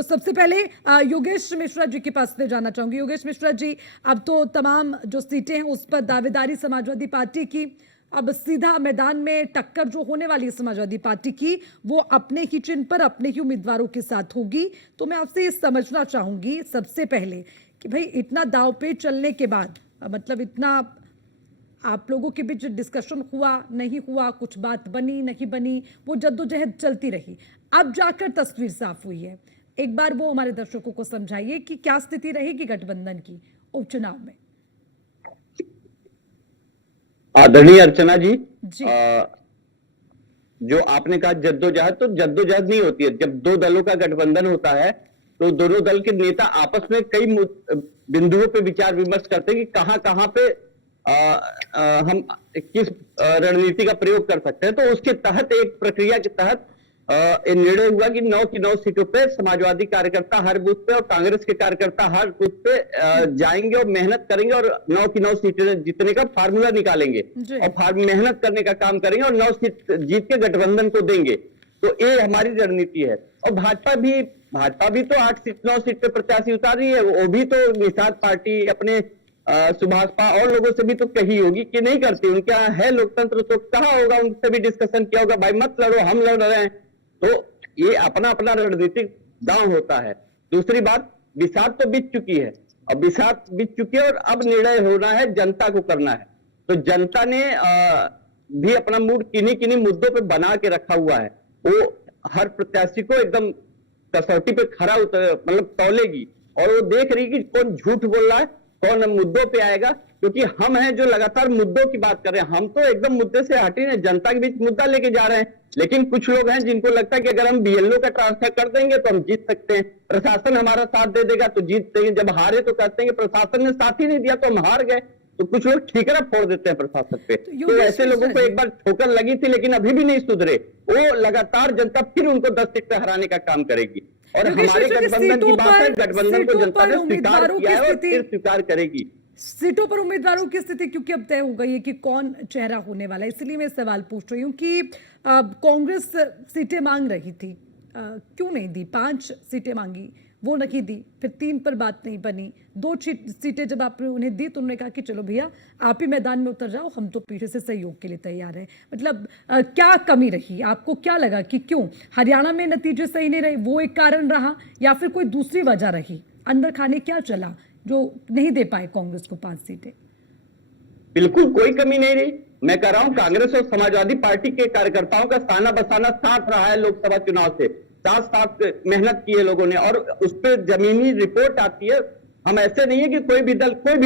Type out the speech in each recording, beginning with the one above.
तो सबसे पहले योगेश मिश्रा जी के पास से जानना चाहूंगी। योगेश मिश्रा जी, अब तो तमाम जो सीटें हैं उस पर दावेदारी समाजवादी पार्टी की, अब सीधा मैदान में टक्कर जो होने वाली है समाजवादी पार्टी की वो अपने ही चिन्ह पर अपने ही उम्मीदवारों के साथ होगी। तो मैं आपसे ये समझना चाहूंगी सबसे पहले कि भाई इतना दांव पे चलने के बाद, मतलब इतना आप लोगों के बीच डिस्कशन हुआ नहीं हुआ, कुछ बात बनी नहीं बनी, वो जद्दोजहद चलती रही, अब जाकर तस्वीर साफ हुई है। एक बार वो हमारे दर्शकों को समझाइए कि क्या स्थिति रहेगी गठबंधन की उपचुनाव में। आदरणीय अर्चना जी, जी। जो आपने कहा जद्दोजहद, तो जद्दोजहद नहीं होती है। जब दो दलों का गठबंधन होता है तो दोनों दल के नेता आपस में कई बिंदुओं पे विचार विमर्श करते हैं कि कहां कहां पे हम किस रणनीति का प्रयोग कर सकते हैं। तो उसके तहत एक प्रक्रिया के तहत निर्णय हुआ कि 9 की 9 सीटों पे समाजवादी कार्यकर्ता हर बूथ पे और कांग्रेस के कार्यकर्ता हर बूथ पे जाएंगे और मेहनत करेंगे और 9 की 9 सीटें जीतने का फार्मूला निकालेंगे और मेहनत करने का काम करेंगे और 9 सीट जीत के गठबंधन को देंगे। तो ये हमारी रणनीति है। और भाजपा भी तो 8 सीट 9 सीट पे प्रत्याशी उतार रही है। वो भी तो निषाद पार्टी अपने सुभाषपा और लोगों से भी तो कही होगी कि नहीं करती, उनके यहाँ है लोकतंत्र, तो कहा होगा, उनसे भी डिस्कशन किया होगा, भाई मत लड़ो, हम लड़ रहे हैं। तो ये अपना अपना रणनीतिक दांव होता है। दूसरी बात, विषाद तो बीत चुकी है, अब विषाद बीत चुकी है और अब निर्णय होना है, जनता को करना है। तो जनता ने भी अपना मूड किन्हीं किन्हीं मुद्दों पे बना के रखा हुआ है। वो हर प्रत्याशी को एकदम कसौटी पे खरा मतलब तौलेगी और वो देख रही कि कौन झूठ बोल रहा है, कौन मुद्दों पे आएगा। क्योंकि हम हैं जो लगातार मुद्दों की बात कर रहे हैं, हम तो एकदम मुद्दे से हटे नहीं, जनता के बीच मुद्दा लेके जा रहे हैं। लेकिन कुछ लोग हैं जिनको लगता है कि अगर हम बीएलओ का ट्रांसफर कर देंगे तो हम जीत सकते हैं, प्रशासन हमारा साथ दे देगा तो जीत देंगे। जब हारे तो कहते हैं कि प्रशासन ने साथ ही नहीं दिया तो हम हार गए। तो कुछ लोग ठीकरा फोड़ देते हैं प्रशासन पे। तो ऐसे लोगों को एक बार ठोकर लगी थी लेकिन अभी भी नहीं सुधरे। वो लगातार जनता फिर उनको 10 सीट पे हराने का काम करेगी। और हमारे गठबंधन की बात है, गठबंधन को जनता ने स्वीकार किया है और फिर स्वीकार करेगी। सीटों पर उम्मीदवारों की स्थिति क्योंकि अब तय हो गई है कि कौन चेहरा होने वाला है, इसलिए मैं सवाल पूछ रही हूँ कि कांग्रेस सीटें मांग रही थी, क्यों नहीं दी? 5 सीटें मांगी, वो नहीं दी, फिर 3 पर बात नहीं बनी। 2 सीटें जब आपने उन्हें दी तो उन्होंने कहा कि चलो भैया आप ही मैदान में उतर जाओ, हम तो पीछे से सहयोग के लिए तैयार हैं। मतलब क्या कमी रही? आपको क्या लगा कि क्यों हरियाणा में नतीजे सही नहीं रहे, वो एक कारण रहा या फिर कोई दूसरी वजह रही? अंदर खाने क्या चला जो नहीं दे पाए कांग्रेस को 5 सीटें? बिल्कुल कोई कमी नहीं रही। मैं कह रहा हूं कांग्रेस और समाजवादी पार्टी के कार्यकर्ताओं का साना बसाना साथ रहा है। लोकसभा चुनाव से साथ मेहनत की है लोगों ने और उस पर जमीनी रिपोर्ट आती है। हम ऐसे नहीं है कि कोई भी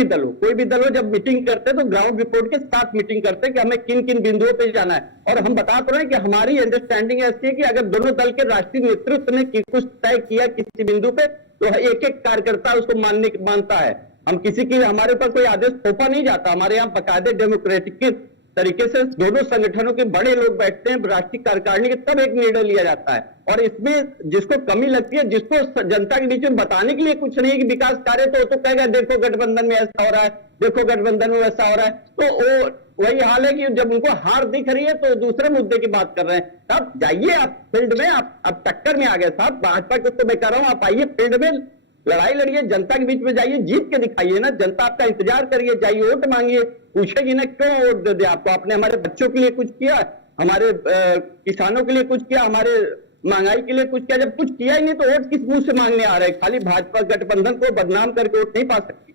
दल हो जब मीटिंग करते हैं तो ग्राउंड रिपोर्ट के साथ मीटिंग करते हैं कि हमें किन किन बिंदुओं पे जाना है। और हम बता तो रहे हैं कि हमारी अंडरस्टैंडिंग ऐसी है कि अगर दोनों दल के राष्ट्रीय नेतृत्व ने कुछ तय किया किसी बिंदु पे तो एक एक कार्यकर्ता उसको मानता है। हम किसी की हमारे ऊपर कोई आदेश थोपा नहीं जाता। हमारे यहाँ बाकायदे डेमोक्रेटिक तरीके से दोनों संगठनों के बड़े लोग बैठते हैं राष्ट्रीय कार्यकारिणी के, तब एक निर्णय लिया जाता है। और इसमें जिसको कमी लगती है, जिसको जनता के बीच में बताने के लिए कुछ नहीं है कि विकास कार्य, तो कहेगा देखो गठबंधन में ऐसा हो रहा है, देखो गठबंधन में वैसा हो रहा है। तो वही हाल है कि जब उनको हार दिख रही है तो दूसरे मुद्दे की बात कर रहे हैं। अब जाइए आप फील्ड में, आप टक्कर में आ गए साहब। भाजपा को तो मैं कह रहा हूं आप आइए फील्ड में, लड़ाई लड़िए, जनता के बीच में जाइए, जीत के दिखाइए ना। जनता आपका इंतजार करिए, जाइए वोट मांगिए, पूछेगी ना क्यों वोट दे दे आपको। आपने हमारे बच्चों के लिए कुछ किया, हमारे किसानों के लिए कुछ किया, हमारे महंगाई के लिए कुछ किया? जब कुछ किया ही नहीं तो वोट किस मुंह से मांगने आ रहे हैं? खाली भाजपा गठबंधन को बदनाम करके वोट नहीं पा सकती।